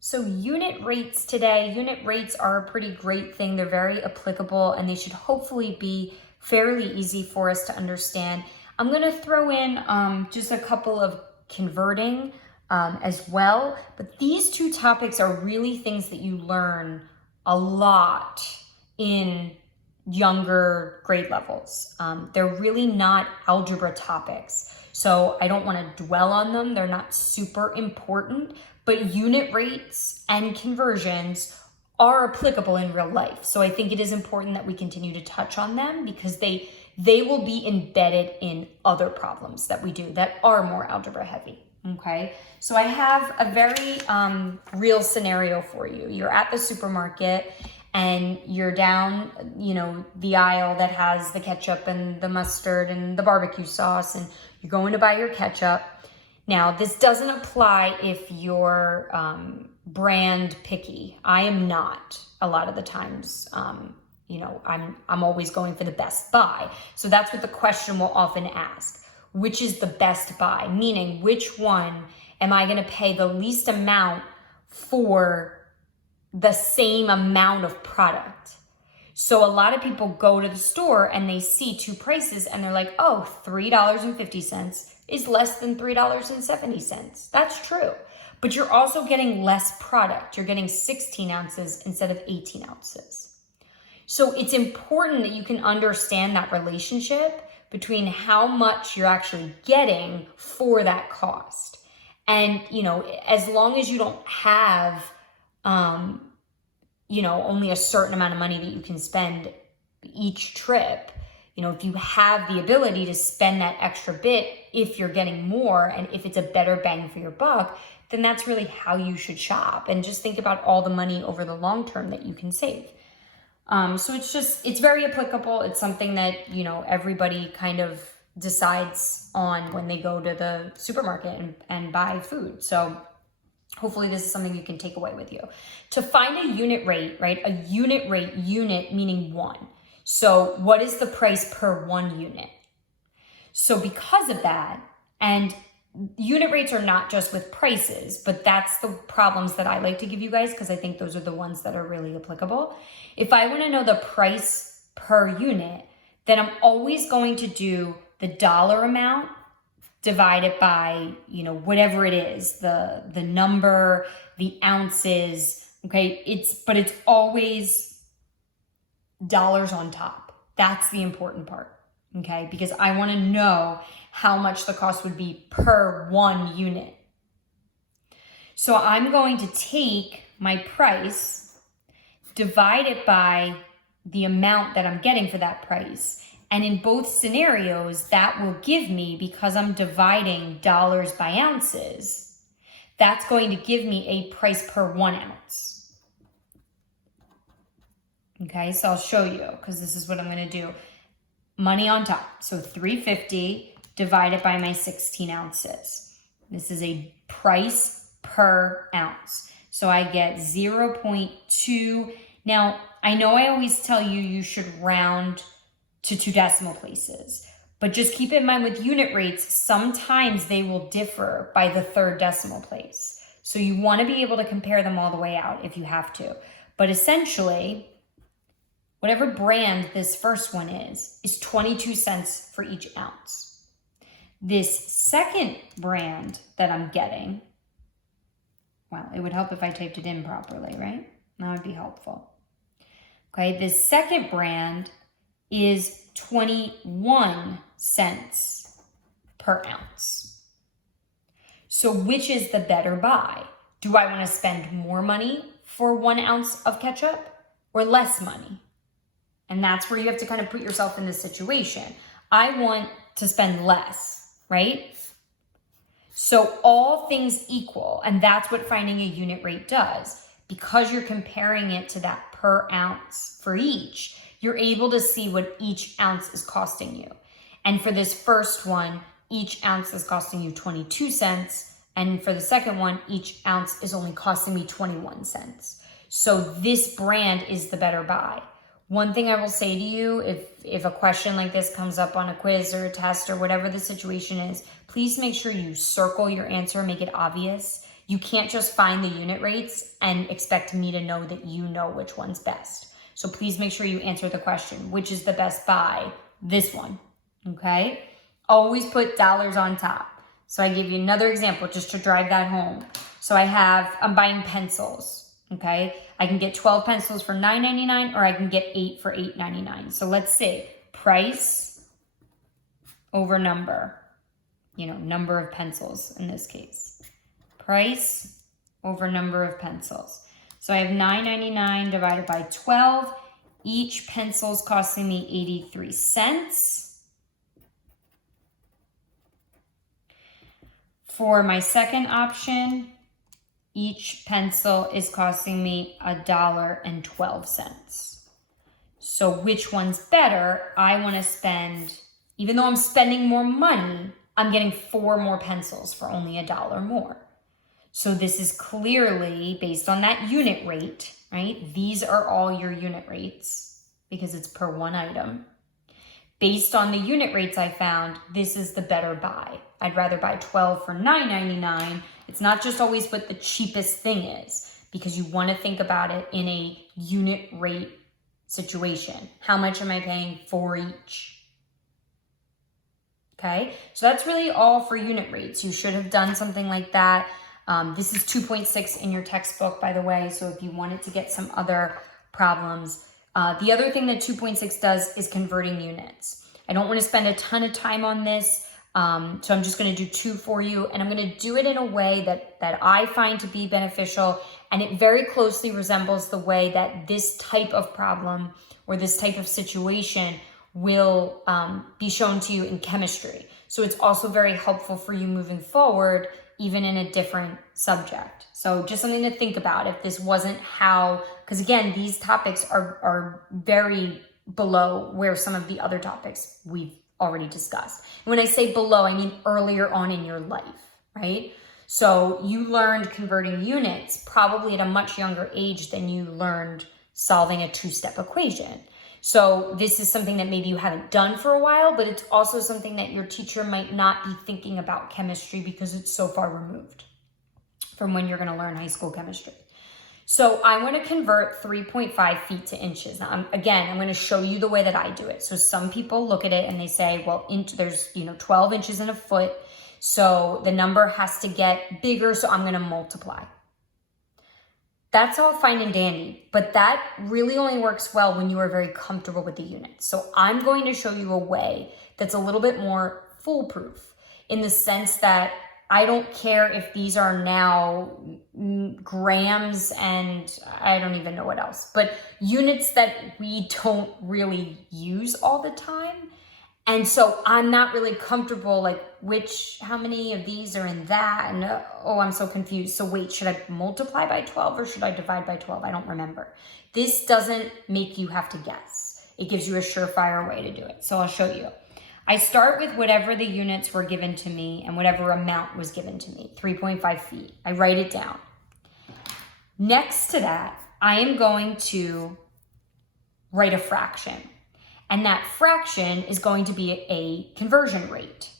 So unit rates today, unit rates are a pretty great thing. They're very applicable and they should hopefully be fairly easy for us to understand. I'm gonna throw in just a couple of converting as well, but these two topics are really things that you learn a lot in younger grade levels. They're really not algebra topics. So I don't want to dwell on them. They're not super important, but unit rates and conversions are applicable in real life. So I think it is important that we continue to touch on them because they will be embedded in other problems that we do that are more algebra heavy. Okay, so I have a very real scenario for you. You're at the supermarket and you're down, the aisle that has the ketchup and the mustard and the barbecue sauce, and you're going to buy your ketchup. Now, this doesn't apply if you're brand picky. I am not a lot of the times. I'm always going for the best buy. So that's what the question will often ask. Which is the best buy? Meaning, which one am I going to pay the least amount for the same amount of product? So a lot of people go to the store and they see two prices and they're like, oh, $3.50 is less than $3.70. That's true. But you're also getting less product. You're getting 16 ounces instead of 18 ounces. So it's important that you can understand that relationship between how much you're actually getting for that cost. And, as long as you don't have, only a certain amount of money that you can spend each trip, if you have the ability to spend that extra bit, if you're getting more and if it's a better bang for your buck, then that's really how you should shop. And just think about all the money over the long term that you can save. So it's very applicable. It's something that, everybody kind of decides on when they go to the supermarket and buy food. So hopefully this is something you can take away with you. To find a unit rate, right? A unit rate, unit meaning one. So what is the price per one unit? So because of that, and unit rates are not just with prices, but that's the problems that I like to give you guys because I think those are the ones that are really applicable. If I want to know the price per unit, then I'm always going to do the dollar amount divided by, whatever it is, the number, the ounces, okay? It's always dollars on top. That's the important part. Okay, because I want to know how much the cost would be per one unit. So I'm going to take my price, divide it by the amount that I'm getting for that price. And in both scenarios, that will give me, because I'm dividing dollars by ounces, that's going to give me a price per 1 ounce. Okay, so I'll show you because this is what I'm going to do. Money on top. So $3.50 divided by my 16 ounces. This is a price per ounce. So I get 0.2. Now, I know I always tell you should round to 2 decimal places, but just keep in mind with unit rates, sometimes they will differ by the 3rd decimal place. So you want to be able to compare them all the way out if you have to. But essentially, whatever brand this first one is 22 cents for each ounce. This second brand that I'm getting, well, it would help if I typed it in properly, right? That would be helpful. Okay, this second brand is 21 cents per ounce. So which is the better buy? Do I want to spend more money for 1 ounce of ketchup or less money? And that's where you have to kind of put yourself in this situation. I want to spend less, right? So all things equal, and that's what finding a unit rate does. Because you're comparing it to that per ounce for each, you're able to see what each ounce is costing you. And for this first one, each ounce is costing you 22 cents. And for the second one, each ounce is only costing me 21 cents. So this brand is the better buy. One thing I will say to you, if a question like this comes up on a quiz or a test or whatever the situation is, please make sure you circle your answer, make it obvious. You can't just find the unit rates and expect me to know that you know which one's best. So please make sure you answer the question, which is the best buy? This one, okay? Always put dollars on top. So I give you another example just to drive that home. So I'm buying pencils, okay? I can get 12 pencils for $9.99 or I can get 8 for $8.99. So let's see, price over number, number of pencils in this case. Price over number of pencils. So I have $9.99 divided by 12. Each pencil's costing me 83 cents. For my second option, each pencil is costing me $1.12. So which one's better? I want to spend, even though I'm spending more money, I'm getting 4 more pencils for only $1 more. So this is clearly based on that unit rate, right? These are all your unit rates because it's per one item. Based on the unit rates I found, this is the better buy. I'd rather buy 12 for $9.99. It's not just always what the cheapest thing is, because you want to think about it in a unit rate situation. How much am I paying for each? Okay, so that's really all for unit rates. You should have done something like that. This is 2.6 in your textbook, by the way, so if you wanted to get some other problems. The other thing that 2.6 does is converting units. I don't want to spend a ton of time on this, so I'm just going to do 2 for you, and I'm going to do it in a way that I find to be beneficial, and it very closely resembles the way that this type of problem or this type of situation will be shown to you in chemistry. So it's also very helpful for you moving forward, even in a different subject. So just something to think about if this wasn't how, because again, these topics are very below where some of the other topics we've already discussed. And when I say below, I mean earlier on in your life, right? So you learned converting units probably at a much younger age than you learned solving a 2-step equation. So this is something that maybe you haven't done for a while, but it's also something that your teacher might not be thinking about chemistry because it's so far removed from when you're going to learn high school chemistry. So I want to convert 3.5 feet to inches. Now, I'm going to show you the way that I do it. So some people look at it and they say, well, there's 12 inches in a foot, so the number has to get bigger, so I'm going to multiply. That's all fine and dandy, but that really only works well when you are very comfortable with the units. So I'm going to show you a way that's a little bit more foolproof in the sense that I don't care if these are now grams and I don't even know what else, but units that we don't really use all the time. And so I'm not really comfortable, like how many of these are in that? And I'm so confused. So wait, should I multiply by 12 or should I divide by 12? I don't remember. This doesn't make you have to guess. It gives you a surefire way to do it. So I'll show you. I start with whatever the units were given to me and whatever amount was given to me, 3.5 feet. I write it down. Next to that, I am going to write a fraction. And that fraction is going to be a conversion rate.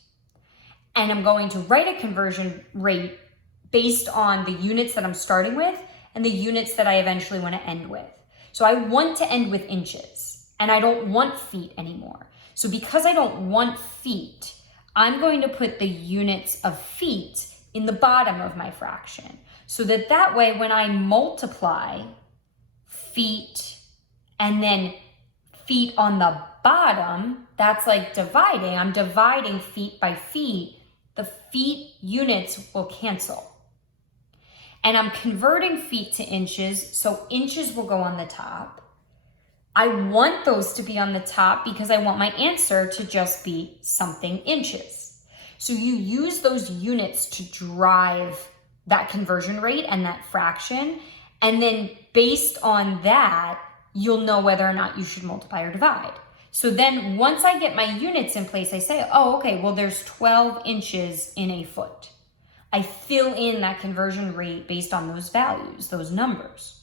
And I'm going to write a conversion rate based on the units that I'm starting with and the units that I eventually want to end with. So I want to end with inches and I don't want feet anymore. So because I don't want feet, I'm going to put the units of feet in the bottom of my fraction. So that way when I multiply feet and then feet on the bottom, that's like dividing. I'm dividing feet by feet. The feet units will cancel. And I'm converting feet to inches, so inches will go on the top. I want those to be on the top because I want my answer to just be something inches. So you use those units to drive that conversion rate and that fraction. And then based on that, you'll know whether or not you should multiply or divide. So then once I get my units in place, I say, okay, well, there's 12 inches in a foot. I fill in that conversion rate based on those values, those numbers.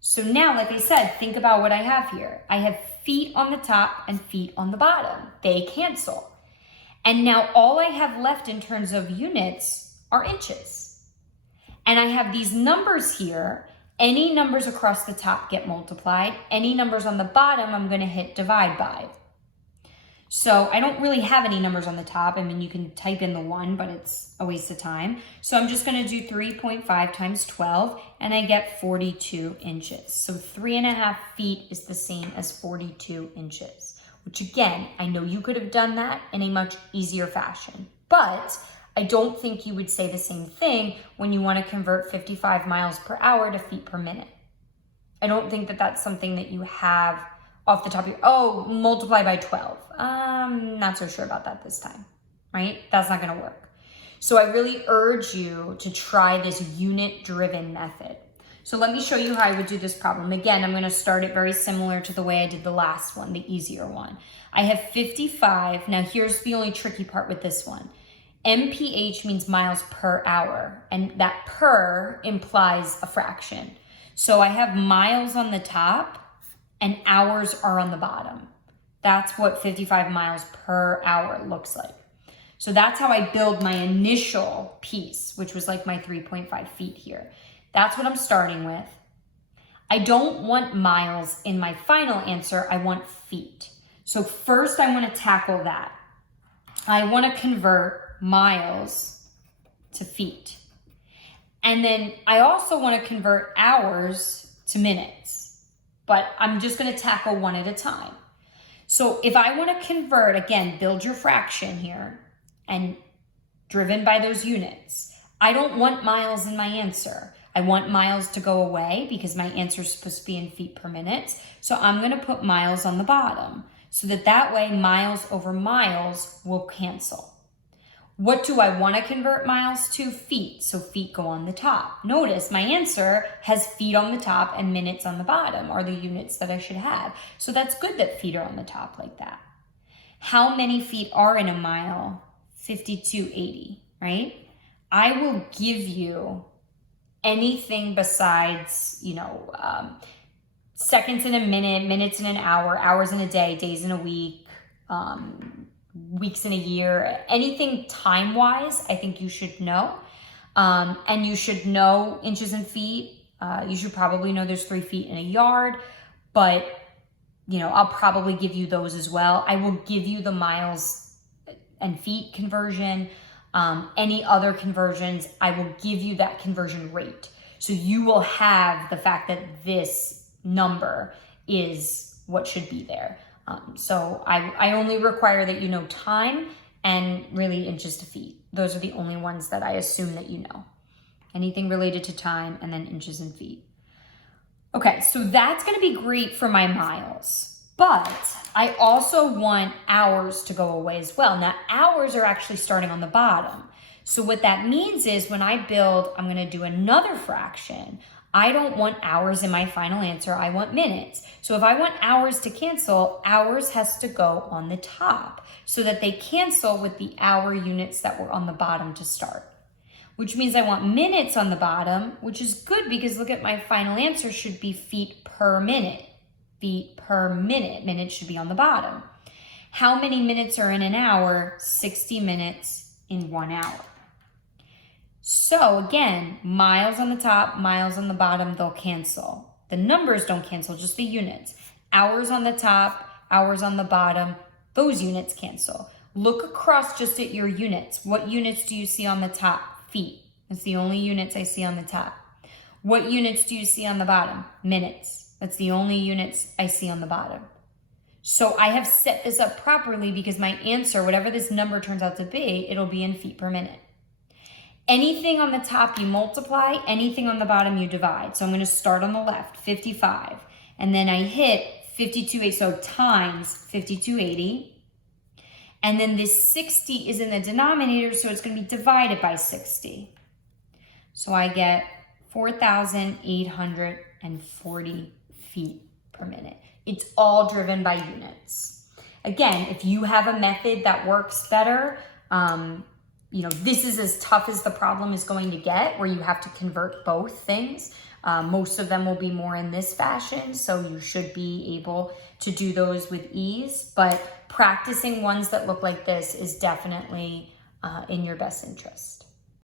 So now, like I said, think about what I have here. I have feet on the top and feet on the bottom. They cancel. And now all I have left in terms of units are inches. And I have these numbers here. Any numbers across the top get multiplied. Any numbers on the bottom, I'm going to hit divide by. So I don't really have any numbers on the top. I mean, you can type in the 1, but it's a waste of time. So I'm just going to do 3.5 times 12, and I get 42 inches. So 3.5 feet is the same as 42 inches, which again, I know you could have done that in a much easier fashion, but I don't think you would say the same thing when you want to convert 55 miles per hour to feet per minute. I don't think that that's something that you have off the top of your, oh, multiply by 12. Not so sure about that this time, right? That's not going to work. So I really urge you to try this unit-driven method. So let me show you how I would do this problem. Again, I'm going to start it very similar to the way I did the last one, the easier one. I have 55. Now here's the only tricky part with this one. MPH means miles per hour, and that per implies a fraction. So I have miles on the top and hours are on the bottom. That's what 55 miles per hour looks like. So that's how I build my initial piece, which was like my 3.5 feet here. That's what I'm starting with. I don't want miles in my final answer, I want feet. So first I want to tackle that. I want to convert miles to feet. And then I also want to convert hours to minutes, but I'm just going to tackle one at a time. So if I want to convert, again, build your fraction here and driven by those units. I don't want miles in my answer. I want miles to go away because my answer is supposed to be in feet per minute. So I'm going to put miles on the bottom so that way miles over miles will cancel. What do I want to convert miles to? Feet. So feet go on the top. Notice my answer has feet on the top and minutes on the bottom are the units that I should have. So that's good that feet are on the top like that. How many feet are in a mile? 5280, right? I will give you anything besides, seconds in a minute, minutes in an hour, hours in a day, days in a week, weeks in a year, anything time-wise, I think you should know. And you should know inches and feet. You should probably know there's 3 feet in a yard, but I'll probably give you those as well. I will give you the miles and feet conversion. Any other conversions, I will give you that conversion rate. So you will have the fact that this number is what should be there. So I only require that you know time and really inches to feet. Those are the only ones that I assume that you know. Anything related to time and then inches and feet. Okay, so that's going to be great for my miles, but I also want hours to go away as well. Now, hours are actually starting on the bottom. So what that means is when I build, I'm going to do another fraction. I don't want hours in my final answer. I want minutes. So if I want hours to cancel, hours has to go on the top so that they cancel with the hour units that were on the bottom to start, which means I want minutes on the bottom, which is good because look at my final answer should be feet per minute. Feet per minute. Minutes should be on the bottom. How many minutes are in an hour? 60 minutes in 1 hour. So again, miles on the top, miles on the bottom, they'll cancel. The numbers don't cancel, just the units. Hours on the top, hours on the bottom, those units cancel. Look across just at your units. What units do you see on the top? Feet. That's the only units I see on the top. What units do you see on the bottom? Minutes. That's the only units I see on the bottom. So I have set this up properly because my answer, whatever this number turns out to be, it'll be in feet per minute. Anything on the top you multiply, anything on the bottom you divide. So I'm going to start on the left, 55. And then I hit 5280, so times 5280. And then this 60 is in the denominator, so it's going to be divided by 60. So I get 4,840 feet per minute. It's all driven by units. Again, if you have a method that works better, this is as tough as the problem is going to get, where you have to convert both things. Most of them will be more in this fashion, so you should be able to do those with ease. But practicing ones that look like this is definitely in your best interest.